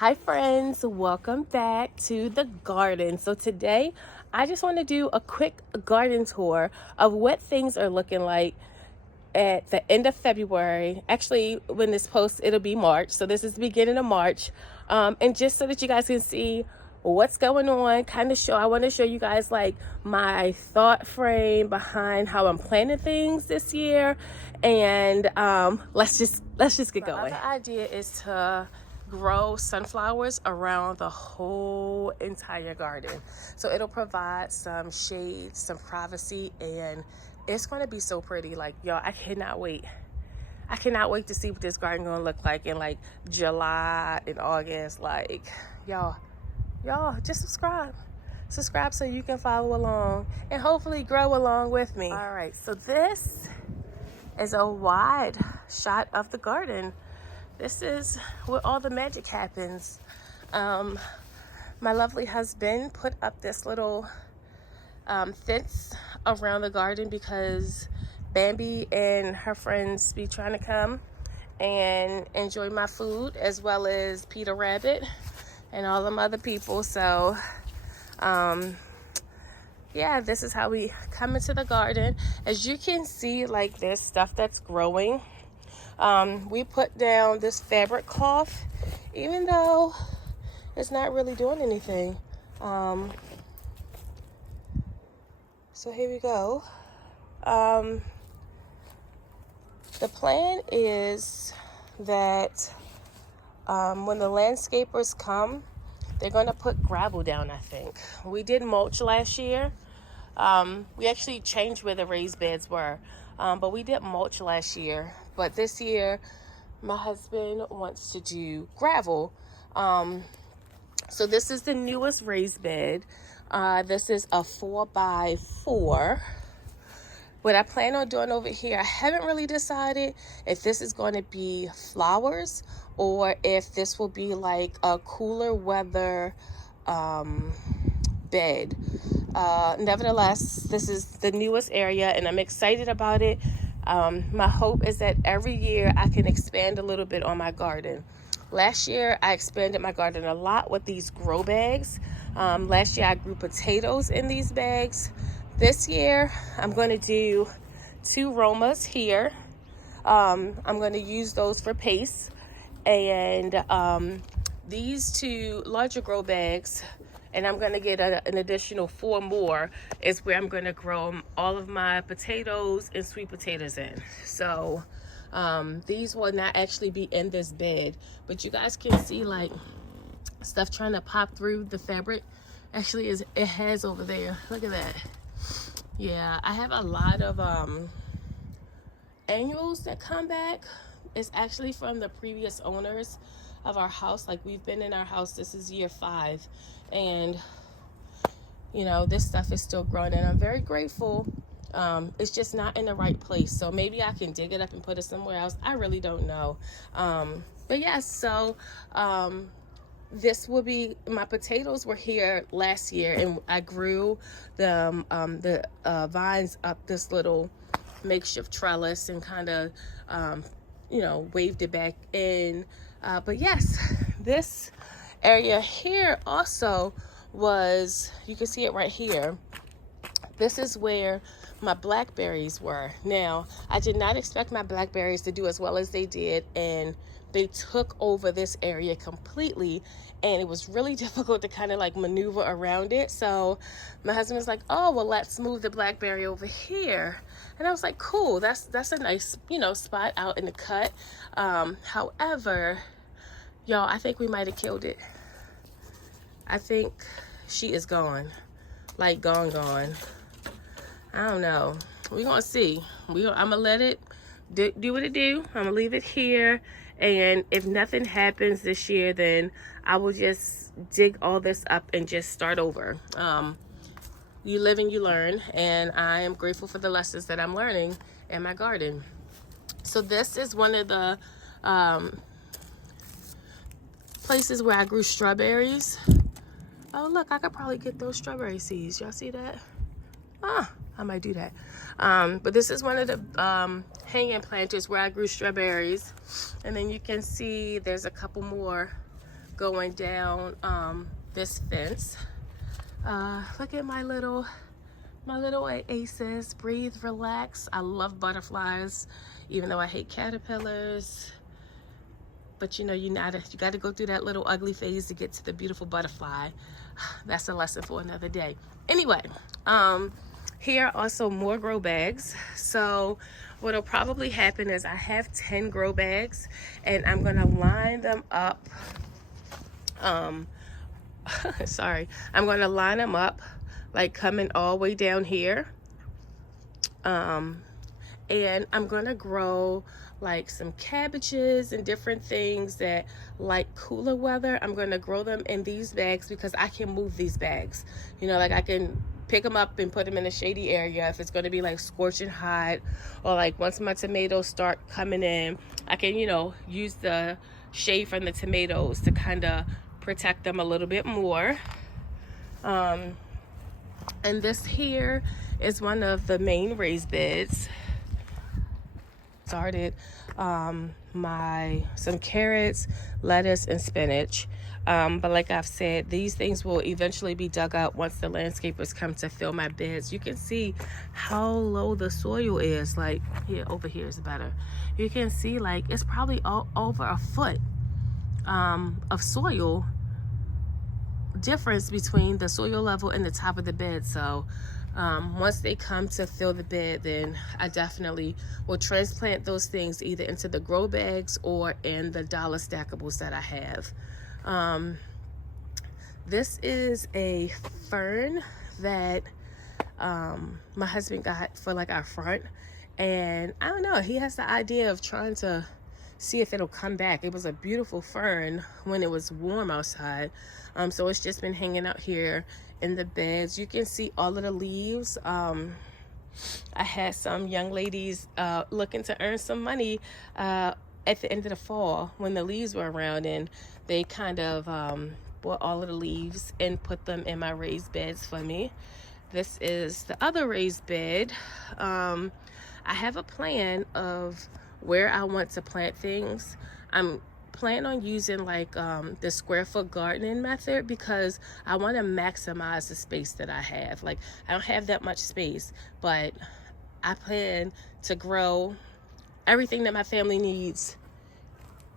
Hi friends, welcome back to the garden. So today I just want to do a quick garden tour of what things are looking like at the end of February. Actually, when this posts, it'll be March. So this is the beginning of March. And just so that you guys can see what's going on, I want to show you guys like my thought frame behind how I'm planning things this year. And let's just get going. The other idea is to grow sunflowers around the whole entire garden, so it'll provide some shade, some privacy, and it's going to be so pretty. Like, y'all, I cannot wait to see what this garden gonna look like in like July and August. Like, y'all just subscribe so you can follow along and hopefully grow along with me. All right, so this is a wide shot of the garden. This is where all the magic happens. My lovely husband put up this little fence around the garden because Bambi and her friends be trying to come and enjoy my food, as well as Peter Rabbit and all them other people. So yeah, this is how we come into the garden. As you can see, like, there's stuff that's growing. We put down this fabric cloth, even though it's not really doing anything. So here we go. The plan is that when the landscapers come, they're going to put gravel down, I think. We did mulch last year. We actually changed where the raised beds were, but we did mulch last year. But this year, my husband wants to do gravel. So this is the newest raised bed. This is a 4x4. What I plan on doing over here, I haven't really decided if this is going to be flowers or if this will be like a cooler weather bed. Nevertheless, this is the newest area and I'm excited about it. My hope is that every year I can expand a little bit on my garden. Last year, I expanded my garden a lot with these grow bags. Last year, I grew potatoes in these bags. This year, I'm going to do 2 Romas here. I'm going to use those for paste. And these 2 larger grow bags, and I'm going to get an additional 4 more, is where I'm going to grow all of my potatoes and sweet potatoes in. So these will not actually be in this bed, but you guys can see like stuff trying to pop through the fabric. Actually, it has over there. Look at that. Yeah, I have a lot of annuals that come back. It's actually from the previous owners of our house. Like, we've been in our house, this is year 5, and you know, this stuff is still growing and I'm very grateful. It's just not in the right place, so maybe I can dig it up and put it somewhere else. I really don't know. But yes, so this will be, my potatoes were here last year and I grew the vines up this little makeshift trellis and kind of you know, waved it back in. But yes, this area here also was, you can see it right here. This is where my blackberries were. Now, I did not expect my blackberries to do as well as they did, and they took over this area completely, and it was really difficult to kind of like maneuver around it. So my husband was like, oh, well, let's move the blackberry over here. And I was like, cool, that's a nice, you know, spot out in the cut. However, y'all, I think we might have killed it. I think she is gone. Like, gone. I don't know. We're gonna see. I'm gonna let it do what it do. I'm gonna leave it here, and if nothing happens this year, then I will just dig all this up and just start over. You live and you learn, and I am grateful for the lessons that I'm learning in my garden. So this is one of the places where I grew strawberries. Oh, look, I could probably get those strawberry seeds. Y'all see that? I might do that. But this is one of the hanging planters where I grew strawberries. And then you can see there's a couple more going down this fence. Look at my little oasis. Breathe, relax. I love butterflies, even though I hate caterpillars. But you know, you got to go through that little ugly phase to get to the beautiful butterfly. That's a lesson for another day. Anyway, here are also more grow bags. So what'll probably happen is I have 10 grow bags, and I'm gonna line them up. Sorry, I'm gonna line them up like coming all the way down here. And I'm gonna grow like some cabbages and different things that like cooler weather. I'm gonna grow them in these bags because I can move these bags. You know, like I can pick them up and put them in a shady area if it's gonna be like scorching hot, or like once my tomatoes start coming in, I can, you know, use the shade from the tomatoes to kind of protect them a little bit more. And this here is one of the main raised beds. Started some carrots, lettuce, and spinach. But like I've said, these things will eventually be dug out once the landscapers come to fill my beds. You can see how low the soil is. Like here, over here is better. You can see like it's probably over a foot of soil difference between the soil level and the top of the bed. So once they come to fill the bed, then I definitely will transplant those things either into the grow bags or in the dollar stackables that I have. This is a fern that my husband got for like our front, and I don't know, he has the idea of trying to see if it'll come back. It was a beautiful fern when it was warm outside, so it's just been hanging out here in the beds. You can see all of the leaves. I had some young ladies looking to earn some money at the end of the fall when the leaves were around, and they kind of bought all of the leaves and put them in my raised beds for me. This is the other raised bed. I have a plan of where I want to plant things. I'm planning on using like the square foot gardening method because I want to maximize the space that I have. Like I don't have that much space, but I plan to grow everything that my family needs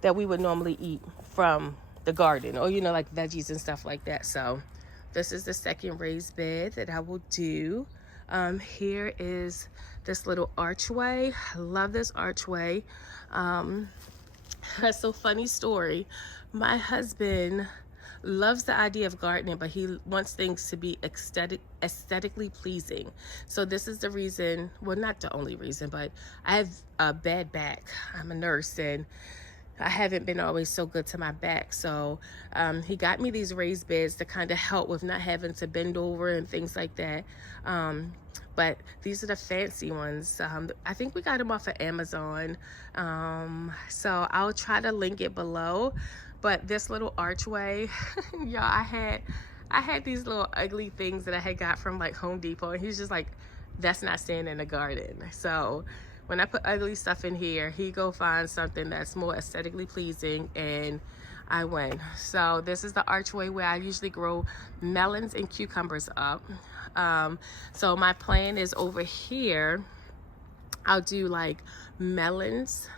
that we would normally eat from the garden, or you know, like veggies and stuff like that. So this is the second raised bed that I will do. Here is this little archway. I love this archway. That's so funny story. My husband loves the idea of gardening, but he wants things to be aesthetically pleasing. So this is the reason, well, not the only reason, but I have a bad back. I'm a nurse, and I haven't been always so good to my back. So he got me these raised beds to kind of help with not having to bend over and things like that. But these are the fancy ones. I think we got them off of Amazon. So I'll try to link it below. But this little archway, y'all, I had these little ugly things that I had got from like Home Depot, and he's just like, that's not staying in the garden. So when I put ugly stuff in here, he go find something that's more aesthetically pleasing, and I win. So this is the archway where I usually grow melons and cucumbers up. So my plan is over here, I'll do like melons,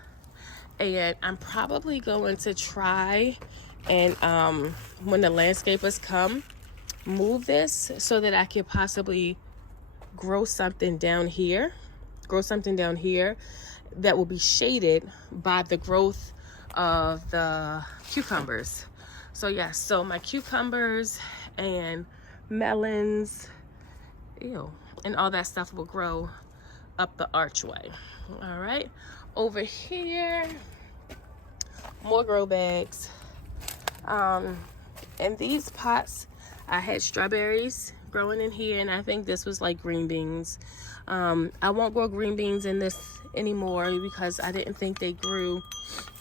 and I'm probably going to try and when the landscapers come, move this so that I could possibly grow something down here that will be shaded by the growth of the cucumbers. So yes, so my cucumbers and melons, and all that stuff will grow up the archway. All right, over here, more grow bags. In these pots, I had strawberries growing in here, and I think this was like green beans. I won't grow green beans in this anymore because I didn't think they grew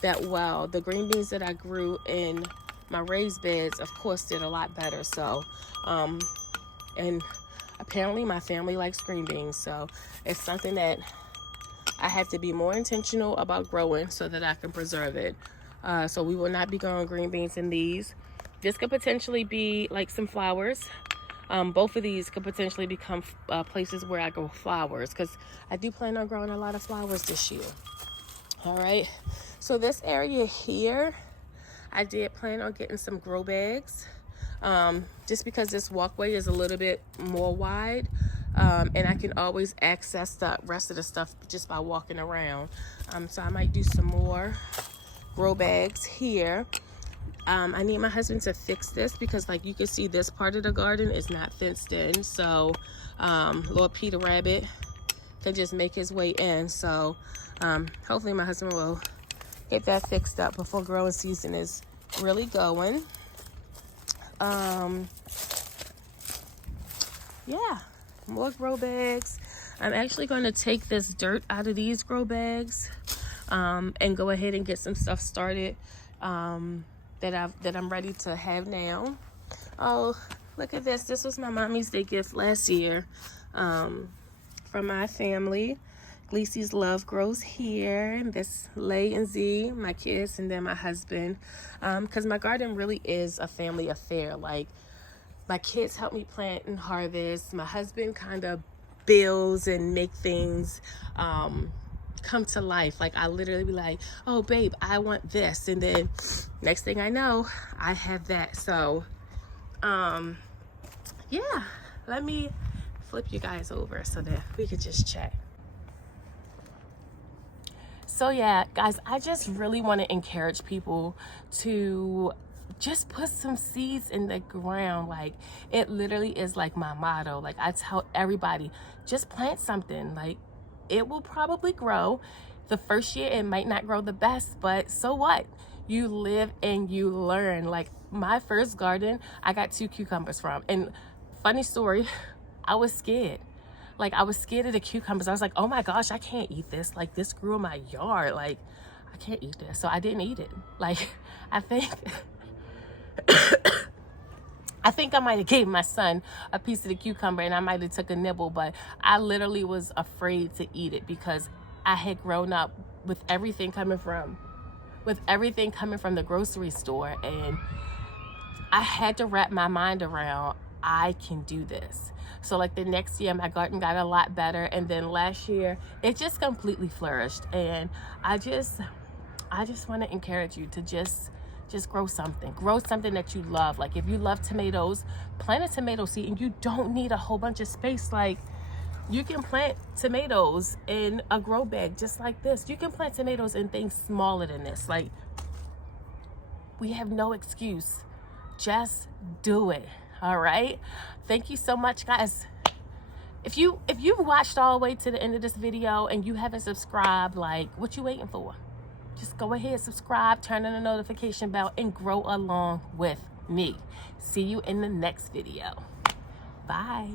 that well. The green beans that I grew in my raised beds, of course, did a lot better. So, and apparently my family likes green beans, so it's something that I have to be more intentional about growing so that I can preserve it. So we will not be growing green beans in these. This could potentially be like some flowers. Both of these could potentially become places where I grow flowers, because I do plan on growing a lot of flowers this year. All right, so this area here, I did plan on getting some grow bags, just because this walkway is a little bit more wide, and I can always access the rest of the stuff just by walking around. So I might do some more grow bags here. I need my husband to fix this, because like you can see, this part of the garden is not fenced in, so Lord Peter Rabbit can just make his way in. So hopefully my husband will get that fixed up before growing season is really going. Yeah, more grow bags. I'm actually going to take this dirt out of these grow bags, and go ahead and get some stuff started that I'm ready to have now. Oh, look at this. This was my mommy's day gift last year, from my family. Gleacy's Love grows here, and this Lay and Z, my kids, and then my husband. Because my garden really is a family affair. Like, my kids help me plant and harvest. My husband kind of builds and make things come to life. Like, I literally be like, oh babe, I want this, and then next thing I know, I have that. So yeah, let me flip you guys over so that we could just chat. So yeah, guys, I just really want to encourage people to just put some seeds in the ground. Like, it literally is like my motto. Like, I tell everybody, just plant something. Like, it will probably grow. The first year it might not grow the best, but so what? You live and you learn. Like, my first garden, I got 2 cucumbers from. And funny story, I was scared. Like, I was scared of the cucumbers. I was like, oh my gosh, I can't eat this. Like, this grew in my yard. Like, I can't eat this. So I didn't eat it. Like, I think I might have gave my son a piece of the cucumber, and I might have took a nibble, but I literally was afraid to eat it, because I had grown up with everything coming from the grocery store, and I had to wrap my mind around, I can do this. So like the next year, my garden got a lot better, and then last year it just completely flourished. And I just want to encourage you to just grow something that you love. Like, if you love tomatoes, plant a tomato seed, and you don't need a whole bunch of space. Like, you can plant tomatoes in a grow bag just like this. You can plant tomatoes in things smaller than this. Like, we have no excuse. Just do it. All right. Thank you so much, guys. If you've watched all the way to the end of this video and you haven't subscribed, like, what you waiting for? Just go ahead, subscribe, turn on the notification bell, and grow along with me. See you in the next video. Bye.